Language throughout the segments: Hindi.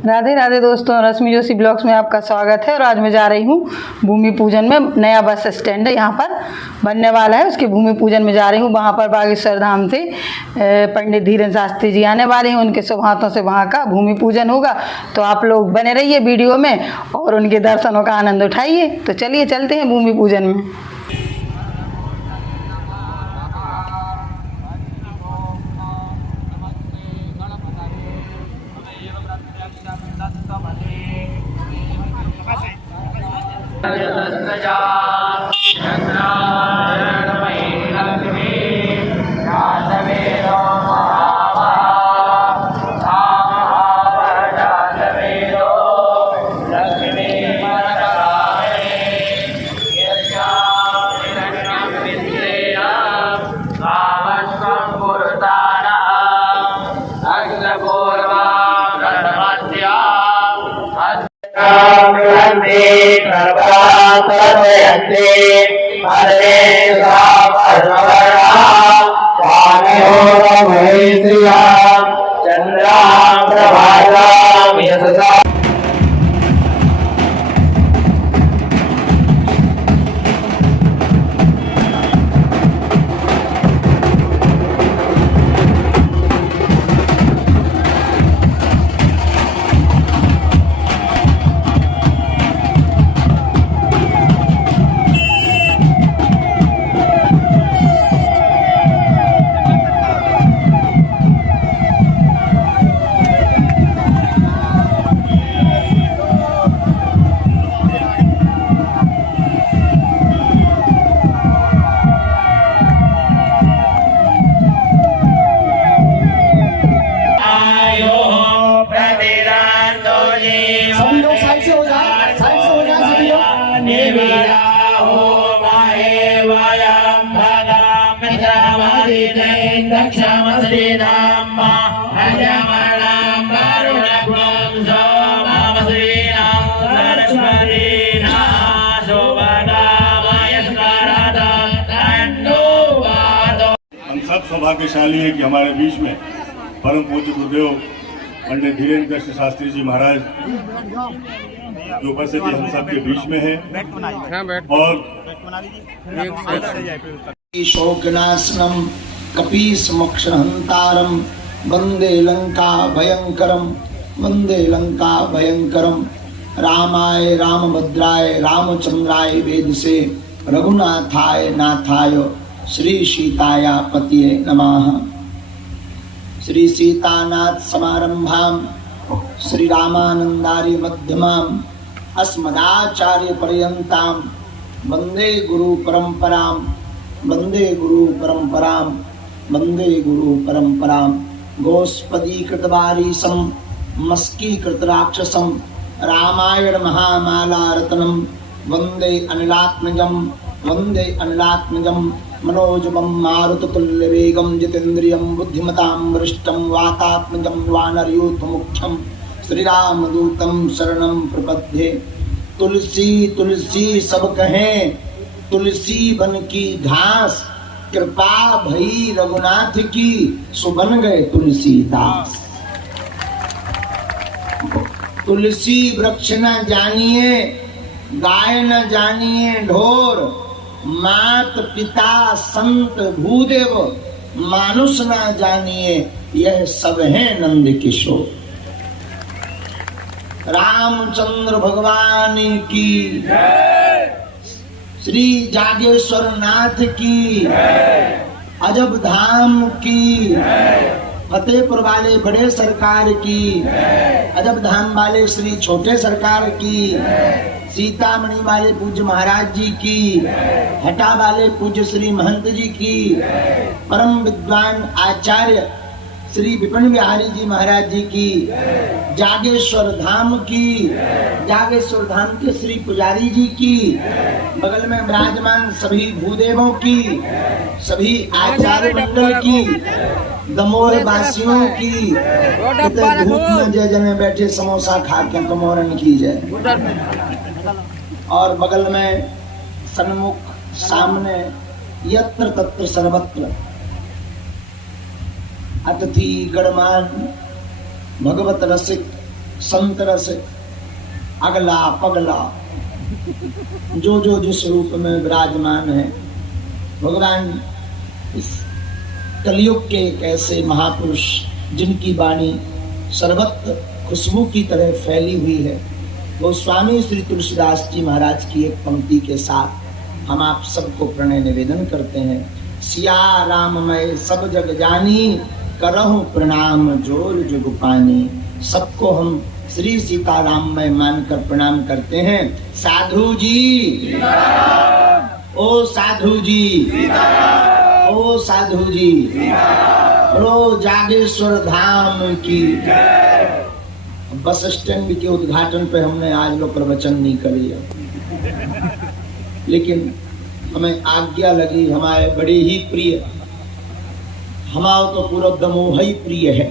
राधे राधे दोस्तों, रश्मि जोशी ब्लॉग्स में आपका स्वागत है। और आज मैं जा रही हूँ भूमि पूजन में। नया बस स्टैंड है यहाँ पर बनने वाला है, उसके भूमि पूजन में जा रही हूँ। वहाँ पर बागेश्वर धाम से पंडित धीरेन्द्र शास्त्री जी आने वाले हैं, उनके शुभ हाथों से वहाँ का भूमि पूजन होगा। तो आप लोग बने रहिए वीडियो में और उनके दर्शनों का आनंद उठाइए। तो चलिए चलते हैं भूमि पूजन में। हम सब सौभाग्यशाली हैं कि हमारे बीच में परम पूज्य गुरुदेव पंडित धीरेन्द्र शास्त्री जी महाराज जो उपस्थित हम सब के बीच में है। और शोकनाशनम कपीसमक्षहंतारम वंदे लंका भयंकरम, वंदे लंका भयंकरम। रामाय रामभद्राय रामचंद्राय वेदसे रघुनाथाय नाथाय श्री सीताया पतिये नमः। श्री सीतानाथ समारंभाम श्री रामानंदारि मध्यमाम अस्मदाचार्य पर्यंताम वंदे गुरु परंपराम, वंदे गुरु परंपराम, वंदे गुरु परंपराम। गोस्पदी कृतवारीसम मस्की कृत राक्षसम रामायण महामाला रत्नम वंदे अनिलात्मजम, वंदे अनिलात्मजम। मनोजवम मारुततुल्य वेगम जितेन्द्रियम बुद्धिमतां वरिष्ठं वातात्मजं वानरयूथ मुख्यं श्रीरामदूतं शरणं प्रपद्ये। तुलसी तुलसी सब कहें, तुलसी बन की घास, कृपा भई रघुनाथ की, सुबन गए तुलसीदास। तुलसी वृक्ष न जानिए, गाय न जानिए ढोर, मात पिता संत भूदेव मानुष न जानिए, यह सब है नंद किशोर। रामचंद्र भगवान की, श्री जागेश्वर नाथ की, अजब धाम की, फतेहपुर वाले बड़े सरकार की, अजब धाम वाले श्री छोटे सरकार की, सीतामढ़ी वाले पूज्य महाराज जी की, हटा वाले पूज्य श्री महंत जी की, परम विद्वान आचार्य श्री विपिन बिहारी जी महाराज जी की, जागेश्वर धाम की, जागेश्वर धाम के श्री पुजारी जी की, बगल में विराजमान सभी भूदेवों की, सभी आचार्य मंडल की, दमोह वासियों की, धूप में जय जने बैठे समोसा खा के कमोरन की जय। और बगल में सन्मुख सामने यत्र तत्र सर्वत्र अतिथि गणमान भगवत रसिक संतरस अगला पगला जो जिस रूप में विराजमान है। भगवान इस कलयुग के एक ऐसे महापुरुष जिनकी वाणी सर्वत्र खुशबू की तरह फैली हुई है, वो स्वामी श्री तुलसीदास जी महाराज की एक पंक्ति के साथ हम आप सबको प्रणय निवेदन करते हैं। सिया राम मैं सब जग जानी, करहूं प्रणाम जोर जुग पानी। सबको हम श्री सीताराम में मानकर प्रणाम करते हैं। साधु जी, ओ साधु जी, ओ साधु जी, बोलो जागेश्वर धाम की। बस स्टैंड के उद्घाटन पे हमने आज लोग प्रवचन नहीं करी है, लेकिन हमें आज्ञा लगी। हमारे बड़े ही प्रिय, हमारा तो पूरा दमोह ही प्रिय है।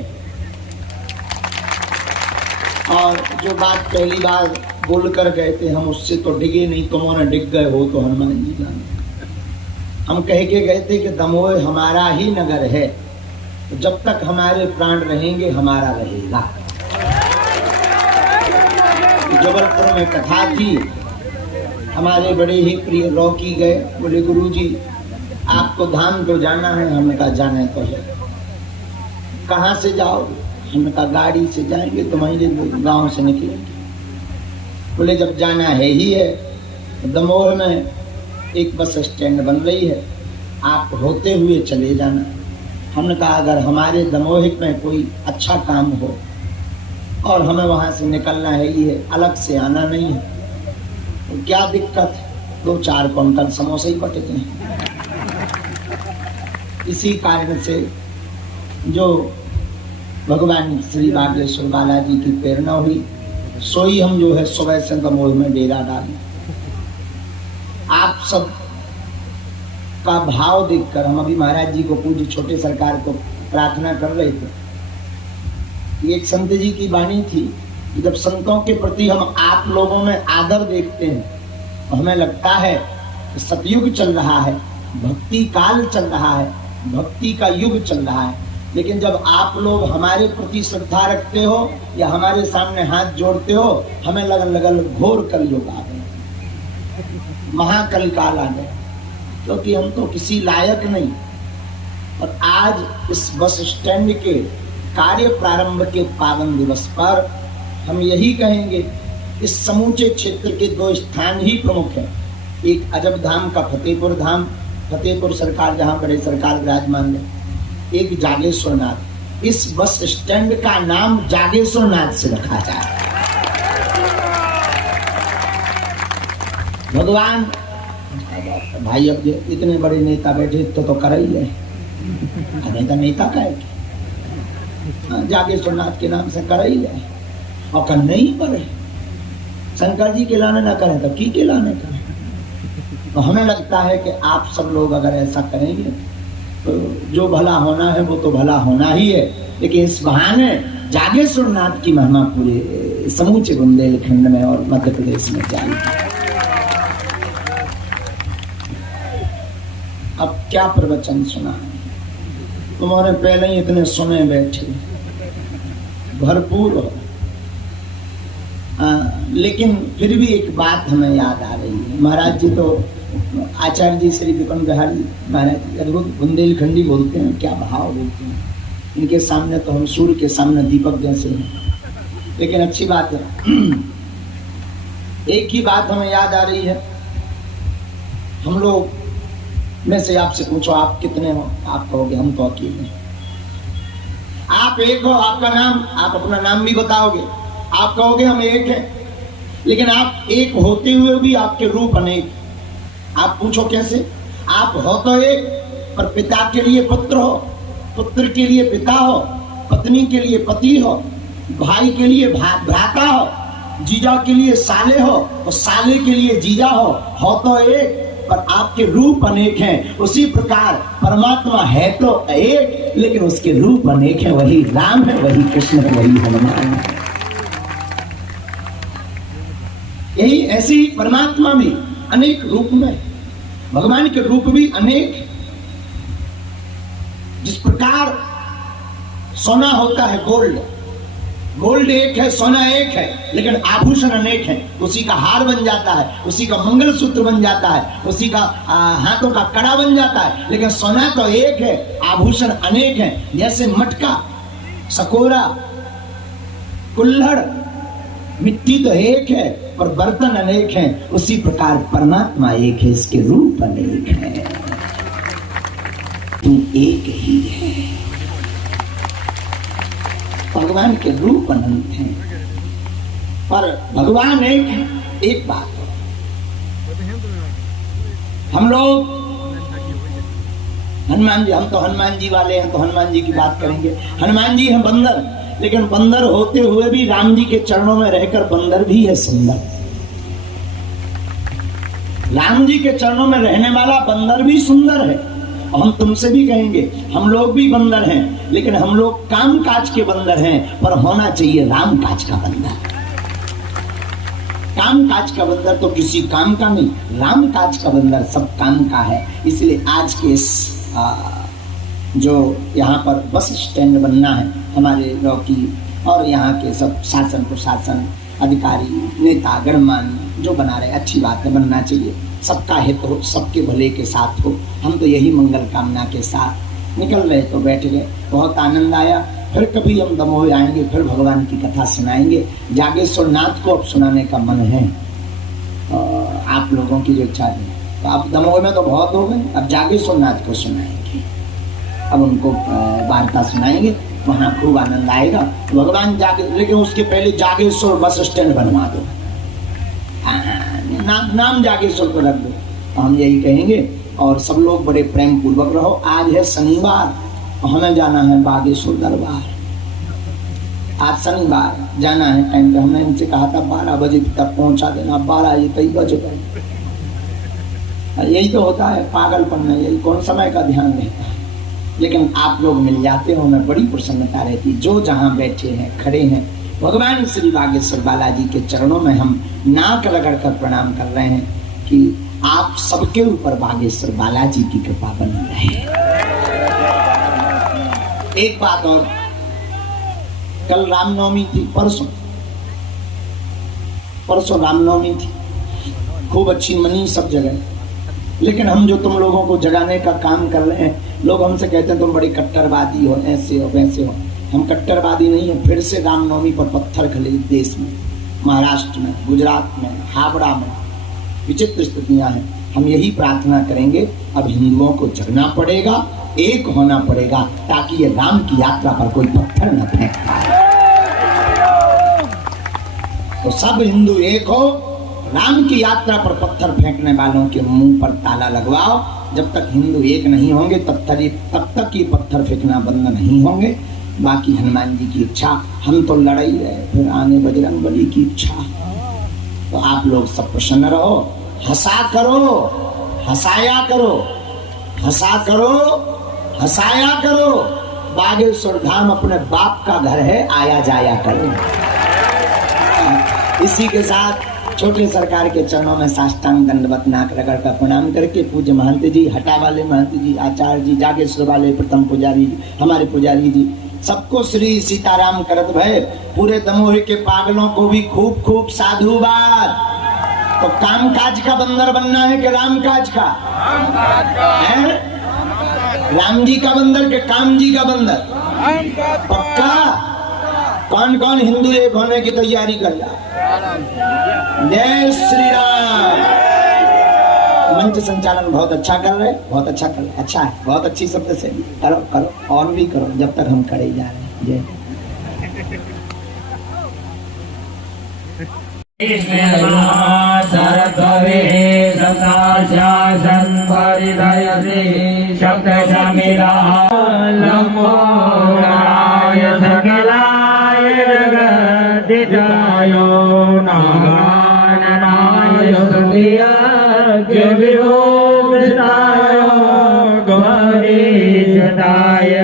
और जो बात पहली बार बोल कर गए थे, हम उससे तो डिगे नहीं, तुमने डिग गए हो तो हनुमान जी जाने। हम कह के गए थे कि दमोह हमारा ही नगर है, तो जब तक हमारे प्राण रहेंगे हमारा रहेगा। जबलपुर में कथा थी, हमारे बड़े ही प्रिय रॉकी गए, बोले गुरुजी आपको धाम तो जाना है। हमने कहा जाना तो है। कहाँ से जाओगे? हमने कहा गाड़ी से जाएंगे, तुम्हारे गांव से निकलेंगे। बोले जब जाना है ही है, दमोह में एक बस स्टैंड बन रही है, आप होते हुए चले जाना। हमने कहा अगर हमारे दमोह में कोई अच्छा काम हो और हमें वहाँ से निकलना है ही है, अलग से आना नहीं है, तो क्या दिक्कत, 2-4 क्विंटल समोसे ही बटते हैं। इसी कारण से जो भगवान श्री बागेश्वर बालाजी की प्रेरणा हुई, सोई हम जो है सुबह से दमोह में डेरा डाले। आप सब का भाव देखकर हम अभी महाराज जी को, पूज्य छोटे सरकार को प्रार्थना कर रहे थे। एक संत जी की वाणी थी कि जब संतों के प्रति हम आप लोगों में आदर देखते हैं तो हमें लगता है कि सतयुग चल रहा है, भक्ति काल चल रहा है, भक्ति का युग चल रहा है। लेकिन जब आप लोग हमारे प्रति श्रद्धा रखते हो या हमारे सामने हाथ जोड़ते हो, हमें लगन घोर कलयुग आ गए, महाकल काल आ गए, क्योंकि हम तो किसी लायक नहीं। और आज इस बस स्टैंड के कार्य प्रारंभ के पावन दिवस पर हम यही कहेंगे, इस समूचे क्षेत्र के 2 स्थान ही प्रमुख हैं। एक अजब धाम का फतेहपुर धाम, फतेहपुर सरकार जहाँ बड़े सरकार विराजमान है, एक जागेश्वर नाथ। इस बस स्टैंड का नाम जागेश्वर नाथ से रखा जाए। भगवान भाई, अब इतने बड़े नेता बैठे तो कर ही है, नेता का है, जागेश्वर नाथ के नाम से कर ही है। और कर नहीं पड़े, शंकर जी के लाने ना करें तो की के लाने करें। तो हमें लगता है कि आप सब लोग अगर ऐसा करेंगे तो जो भला होना है वो तो भला होना ही है। लेकिन इस बहाने जागेश्वर नाथ की महिमा पूरे समूचे बुंदेलखंड में और मध्य प्रदेश में जाएगी। अब क्या प्रवचन सुना, तुम्हारे पहले ही इतने सुने बैठे, भरपूर हो। लेकिन फिर भी एक बात हमें याद आ रही है। महाराज जी तो आचार्य जी श्री विपिन बिहारी महाराज अद्भुत बुंदेलखंडी बोलते हैं, क्या भाव बोलते हैं। इनके सामने तो हम सूर्य के सामने दीपक जैसे हैं। लेकिन अच्छी बात है, एक ही बात हमें याद आ रही है। हम लोग में से आपसे पूछो आप कितने हो, आप कहोगे हम तो अकेले हैं। आप एक हो, आपका नाम, आप अपना नाम भी बताओगे, आप कहोगे हम एक हैं। लेकिन आप एक होते हुए भी आपके रूप अनेक। आप पूछो कैसे? आप हो तो एक, पर पिता के लिए पुत्र हो, पुत्र के लिए पिता हो, पत्नी के लिए पति हो, भाई के लिए भ्राता हो, जीजा के लिए साले हो और साले के लिए जीजा हो तो एक, पर आपके रूप अनेक हैं। उसी प्रकार परमात्मा है तो एक, लेकिन उसके रूप अनेक हैं। वही राम है, वही कृष्ण है, वही हनुमान है। यही ऐसे ही परमात्मा भी अनेक रूप में, भगवान के रूप भी अनेक। जिस प्रकार सोना होता है गोल्ड, गोल्ड एक है, सोना एक है, लेकिन आभूषण अनेक है। उसी का हार बन जाता है, उसी का मंगलसूत्र बन जाता है, उसी का हाथों का कड़ा बन जाता है, लेकिन सोना तो एक है, आभूषण अनेक है। जैसे मटका, सकोरा, कुल्हड़, मिट्टी तो एक है और बर्तन अनेक हैं, उसी प्रकार परमात्मा एक है, इसके रूप अनेक है। तू एक ही है। भगवान के रूप अनंत हैं, पर भगवान एक है। एक बात, हम लोग हनुमान जी, हम तो हनुमान जी वाले हैं, तो हनुमान जी की बात करेंगे। हनुमान जी हैं बंदर, लेकिन बंदर होते हुए भी राम जी के चरणों में रहकर बंदर भी है सुंदर। राम जी के चरणों में रहने वाला बंदर भी सुंदर है। और हम तुमसे भी कहेंगे, हम लोग भी बंदर हैं, लेकिन हम लोग काम काज के बंदर हैं, पर होना चाहिए राम काज का बंदर। काम काज का बंदर तो किसी काम का नहीं, राम काज का बंदर सब काम का है। इसलिए आज के इस जो यहाँ पर बस स्टैंड बनना है, हमारे लौकी और यहाँ के सब शासन प्रशासन अधिकारी नेता गणमान्य जो बना रहे, अच्छी बात है, बनना चाहिए। सबका हित हो, सबके भले के साथ हो। हम तो यही मंगल कामना के साथ निकल रहे, तो बैठ गए, बहुत आनंद आया। फिर कभी हम दमोह आएंगे, फिर भगवान की कथा सुनाएंगे। जागेश्वर नाथ को अब सुनाने का मन है, आप लोगों की जो इच्छा है। तो आप दमोह में तो बहुत हो गए, अब जागेश्वर नाथ को सुनाएंगे, अब उनको वार्ता सुनाएंगे, वहाँ खूब आनंद आएगा। भगवान जागे, लेकिन उसके पहले जागेश्वर बस स्टैंड बनवा दो, नाम जागेश्वर को रख दो, तो हम यही कहेंगे। और सब लोग बड़े प्रेम पूर्वक रहो। आज है शनिवार, हमें जाना है बागेश्वर दरबार। आज शनिवार जाना है, टाइम पे हमने इनसे कहा था 12 बजे तक पहुंचा देना, 12 ये कई बज गए। यही तो होता है पागलपन में, यही कौन समय का ध्यान रहता है। लेकिन आप लोग मिल जाते हो, हमें बड़ी प्रसन्नता रहती। जो जहाँ बैठे हैं, खड़े हैं, भगवान श्री बागेश्वर बालाजी के चरणों में हम नाक रगड़ कर प्रणाम कर रहे हैं कि आप सबके ऊपर बागेश्वर बालाजी की कृपा बनी रहे। एक बात और, कल रामनवमी थी, परसों रामनवमी थी, खूब अच्छी मनी सब जगह। लेकिन हम जो तुम लोगों को जगाने का काम कर रहे हैं, लोग हमसे कहते हैं तुम बड़ी कट्टरवादी हो, ऐसे हो वैसे हो। हम कट्टरवादी नहीं है। फिर से रामनवमी पर पत्थर खिले देश में, महाराष्ट्र में, गुजरात में, हावड़ा में, विचित्र स्थितियां हैं। हम यही प्रार्थना करेंगे, अब हिंदुओं को जगना पड़ेगा, एक होना पड़ेगा, ताकि ये राम की यात्रा पर कोई पत्थर न फेंक पाए। तो सब हिंदू एक हो, राम की यात्रा पर पत्थर फेंकने वालों के मुंह पर ताला लगवाओ। जब तक हिंदू एक नहीं होंगे, तब तक ये पत्थर फेंकना बंद नहीं होंगे। बाकी हनुमान जी की इच्छा, हम तो लड़ाई रहे, फिर आने बजरंग बली की इच्छा। तो आप लोग सब प्रसन्न रहो, हंसा करो, हंसाया करो, हंसा करो, हंसाया करो। बागेश्वर धाम अपने बाप का घर है, आया जाया करो। इसी के साथ छोटे सरकार के चरणों में साष्टांग दंडवत नाक रगड़ का प्रणाम करके पूज्य महंत जी, हटा वाले महंत जी, आचार्य जी, जागेश्वर वाले प्रथम पुजारी जी, हमारे पुजारी जी, सबको श्री सीताराम करत भय। पूरे दमोह के पागलों को भी खूब खूब साधुवाद। तो काम काज का बंदर बनना है कि राम काज का? है राम जी का बंदर के काम जी का बंदर? पक्का? कौन कौन हिंदू एक होने की तैयारी कर रहा? जय श्री राम। मंच संचालन बहुत अच्छा कर रहे, बहुत अच्छा कर रहे, अच्छा है, बहुत अच्छी शब्द से करो करो और भी करो, जब तक हम करे जा रहे हैं। जय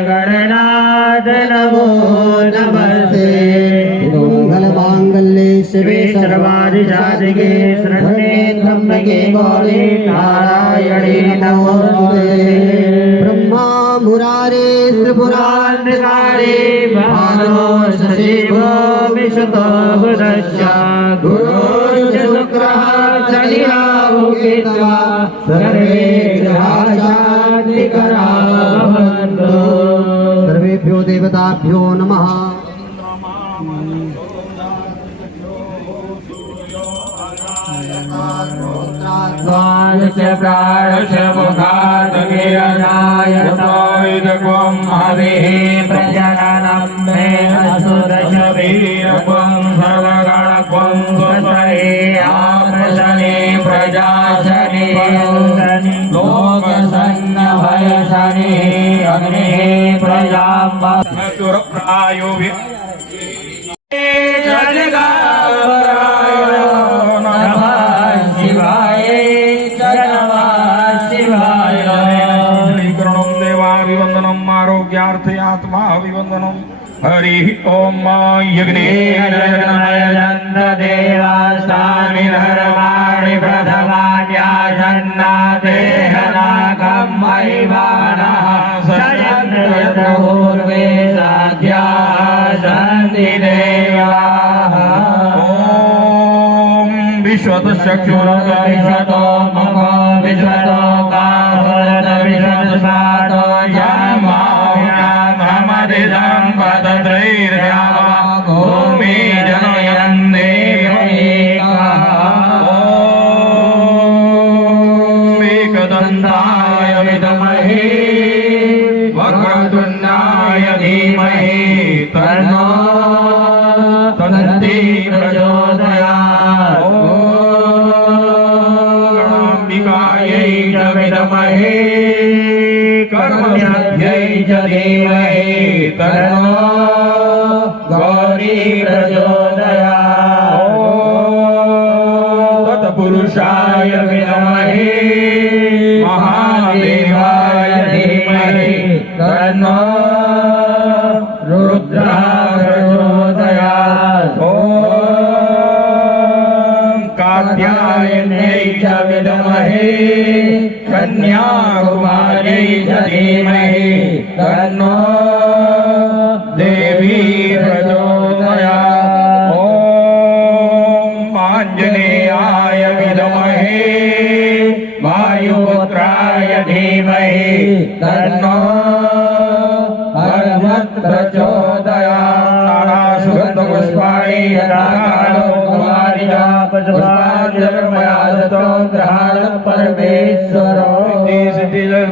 गणनाथ नमो नमस्ते। मंगल मांगल्ये शिवे सर्वादि साधिके शरण्ये त्र्यंबके गौरी नारायणी नमोस्तुते। ब्रह्मा मुरारे त्रिपुरांतकारे ग्रहाणो शशिभो विशतो बुधश्च गुरुश्च शुक्रः शनि राहु केतवः सर्वे ग्रहाः शान्तिकरा भवन्तु। सर्वेभ्यो देवताभ्यो नमः। मुखादगिरजायतोविदगुं हविः प्रजननं मे असुरशरीरगुं सर्वगणगुं स्वसहे आमशनि प्रजाशनि लोकसन्नभयशनि अग्निः प्रजाम्बुरप्रायो आरोग्यार्थयात्मा अभिवंदनम हरि ओम यज्ञेयजन्त देवास्तानि धर्माणि प्रथमान्यासन्ना देहनागं महिमानः सजन्त्रपूर्वे साध्याः सन्ति देवाः। ओम विश्वतश्चक्षुरः विश्वतो मुखो विश्वतो काहुरः विश्वतस्मातो भूमि जनयन् एकदन्ताय विद्महे वक्रतुण्डाय धीमहि तन्नो दन्ती प्रचोदयात्। गणाम्बिकायै च विद्महे कर्मण्यै च धीमहि तन्नो गौरी प्रचोदयात्। तत्पुरुषाय विद्महे महादेवाय धीमहि तन्नो रुद्रः प्रचोदयात्। ॐ कात्यायन्यै च विद्महे कन्याकुमार्यै च धीमहि तन्नो देवी प्रचोदयात्। ॐ आञ्जनेयाय विद्महे वायुपुत्राय धीमहि तन्नो हनुमत् प्रचोदयात्। सुगन्धपुष्पाणि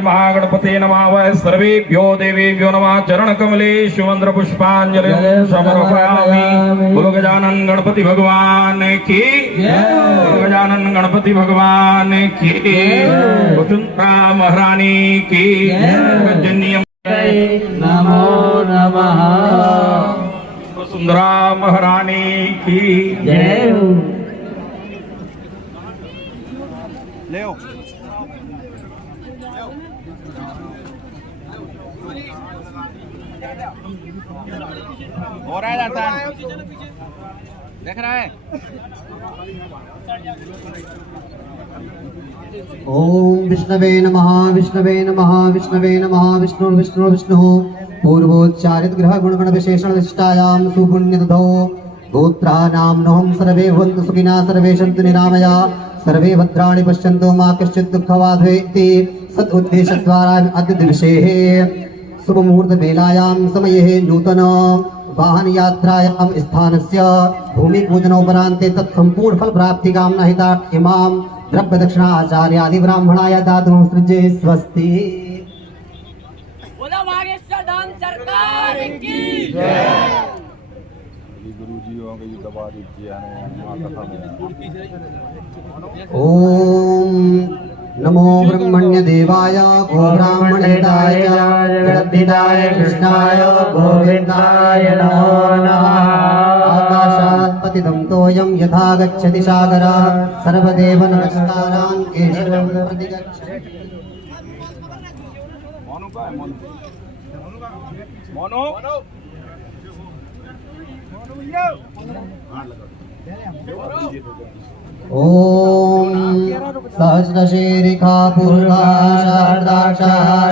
महागणपते नमः। सर्वेभ्यो देवेभ्यो नमः। चरण कमलेषु मंत्र पुष्पांजलि समर्पयामि। बोलो गजानन गणपति भगवान की बोलो गजानन गणपति भगवान की वसुंधरा महारानी की नमो नमः। वसुंधरा महारानी की जय हो। हो रहा है दर्शन देख रहा है। ओम विष्णवे नमः विष्णवे नमः विष्णवे नमः विष्णु विष्णु पूर्वोच्चारित ग्रह गुणगण विशेषण विशिष्टायां सुपुण्यदधौ गोत्राणां नहं सर्वे भवन्तु सुखिनः सर्वे सन्तु निरामया सर्वे भद्राणि पश्यन्तु मा कश्चित् दुःखभाग् भवेत्। सत् उद्देशद्वारा अद्य दिवसे शुभ मुहूर्त वेलायां समये नूतन वाहन यात्रायां स्थानस्य भूमि पूजनोपरान्ते तत्सम्पूर्ण फल प्राप्ति कामना हितार्थ इमां द्रव्य दक्षिणा आचार्यादि ब्राह्मणाय दातुं सृजे स्वस्ति। बोलो बागेश्वर धाम सरकार की ओम नमो ब्रह्मण्य देवाय गो ब्राह्मणेताय जगद्धिताय कृष्णाय गोविन्दाय नमो नमः। आकाशात् पतितं तोयं यथा गच्छति सागरः सर्वदेव नमस्कारान् केशवं प्रतिगच्छति। मोनो ॐ सहस्रशीरिखा पूर्वा शारदाक्षा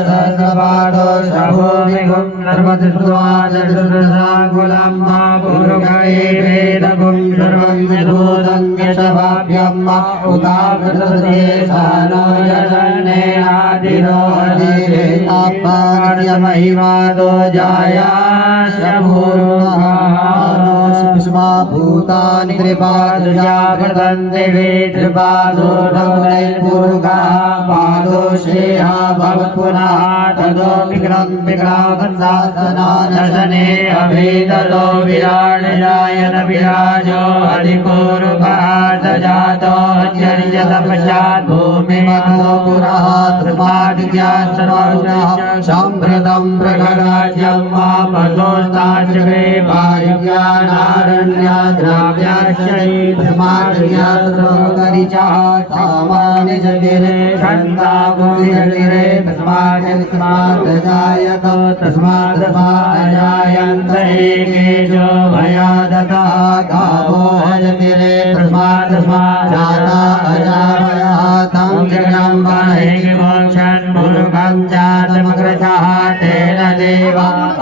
सहस्रपादो शभोमिगुं सर्वतिष्ठवाचतुर्दशाङ्गुलं मा पूर्वगणे वेदगुं सर्वं विदूतं यशवाभ्यं मा उदाकृतसे सानो यजन्नेनादिनो हरिरेतापास्य महिमादो जाया शभूर्वा भूतानि कृपादृशा प्रदन्ते वेदृपादो नवनैर्पूर्गा पादोषेहा भवत्पुनः तदो विक्रमसासनानशने अभेदतो विराजयायन विराजो अधिपूर्वः सजातो चर्यतपश्चात् भूमिमतो पुरः त्रिपादित्या सर्वगुणः सम्भृतं प्रखराज्यं मापसोस्ताश्रे वायुज्ञानारण्या द्राव्याश्चैत्रमार्या सर्वोदरिचः सामान्यजतिरे छन्दागुणिजतिरे तस्मात् जायत तस्मात् अजायन्त एकेशो भयादतः गावो हजतिरे तस्मात् जाता अजाभयः तं जगदम्बैर्मोक्षन् मुरुगं जातमग्रसः तेन देव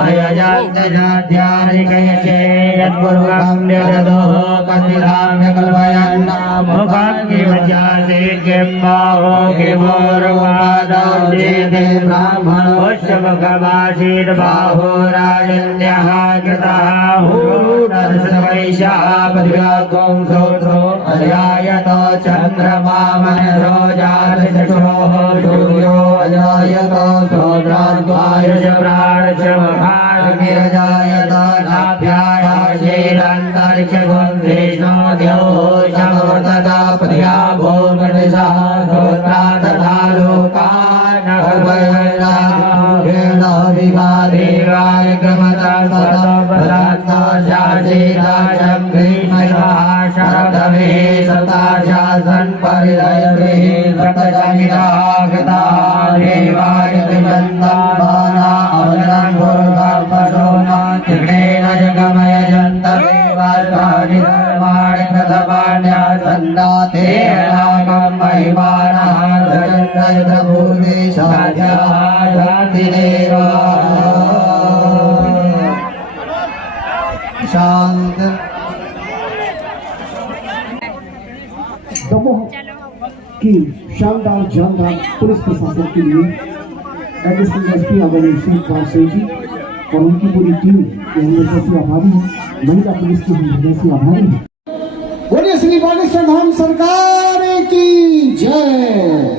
अयजन्तजाध्यारिकयसे यद्मुरुगं व्यदधो कतिधाम्यकल्पयन् मुखं किमचासे किं बाहो किमोरुपादौ चेते ब्राह्मणो पुष्यमुखमासीत् बाहो राजन्यः कृतः हूर्दर्शवैशः पतिव्यागं सोत्रो अजायत चन्द्रमा मनसो जातचक्षोः सूर्यो अजायत सोद्राद्वायुष प्राणच महार्गिरजायत नाभ्यायाशेरन्तरिक्षगुं विष्णोद्यो समवर्तता पतिया भूमनिशः सोत्रा तथा लोकानहर्वयणाघेण विवादेवाय क्रमतं ततः शासीराजं ग्रीष्मयः शरदवे सताशासन् परिदयते सतशमिदागता देवाय त्रिजन्तं बाणा अवनं भुर्गं पशोमा त्रिगणेन जगमयजन्त देवास्तानि धर्माणि प्रथमान्या सन्दाते नागं महिमानः सजन्तभूते साध्याः शान्तिदेवा शांत दमोह की शानदार जानदार पुलिस प्रशासन के लिए एडिशनल एसपी आदरणीय श्री कुमार सिंह जी और उनकी पूरी टीम के हम लोग से आभारी हैं। महिला पुलिस की हम हृदय से आभारी हैं। बोलिए श्री बागेश्वर धाम सरकार की जय।